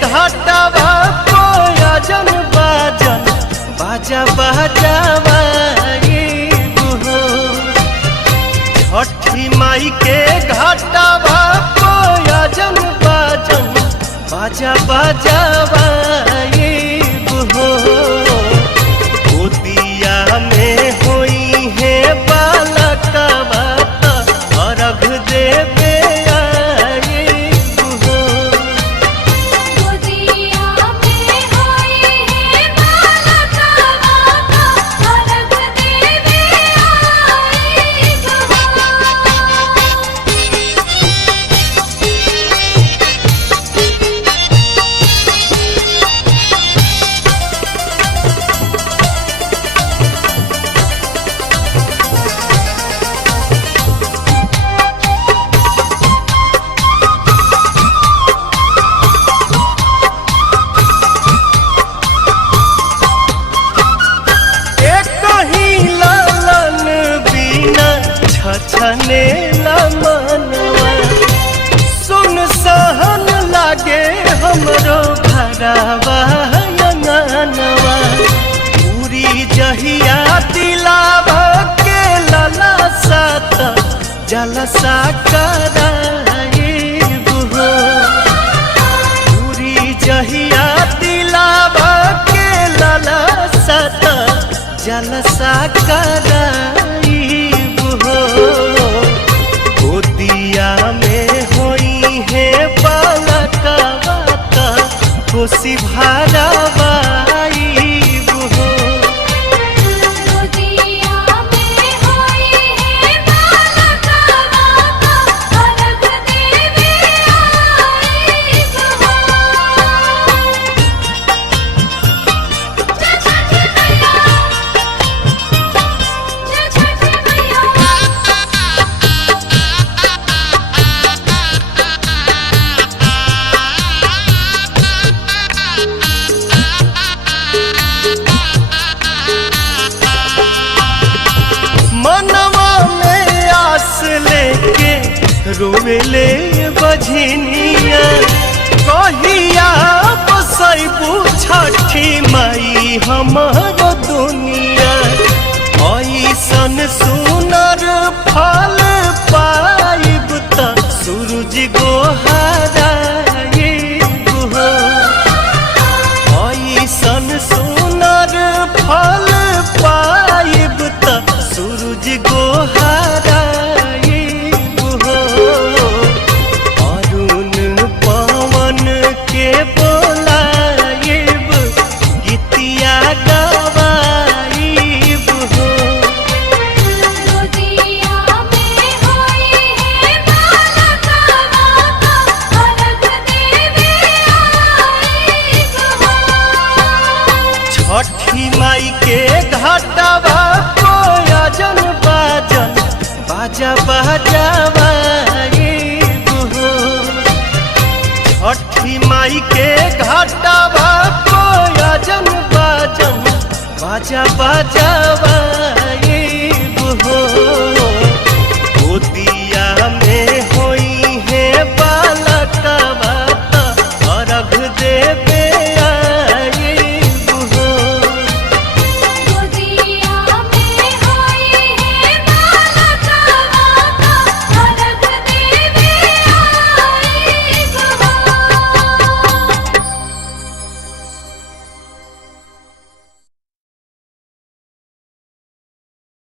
घाटवा कोयजन बाजन बाजा बजावा छठी माई के घाटवा कोयजन बाजन बाजा बजावा गोदिया में होई है बालकवा अर्घ देवे छने मनवा सुन सहन लागे हमरो घरवा अंगनवा पूरी जहिया दिलावा के लला सात जलसा कराइब हो पूरी जहिया दिलावा के लला सात जलसा कराइब हो गोदिया में होई है बालकवा खुशी भरावा रोवेले बझनिया कहिया बसैबू छठी माई हमर दुनिया ऐसन सुनर फल पाइब त सूरज गोहराइब हो ऐसन सुनर फल पाइब त सूरज गोहराइब छठी माई के घाटवा कोयजन बाजन बाजा बजावा छठी माई के घाटवा कोयजन बाजन बाजा बजावा।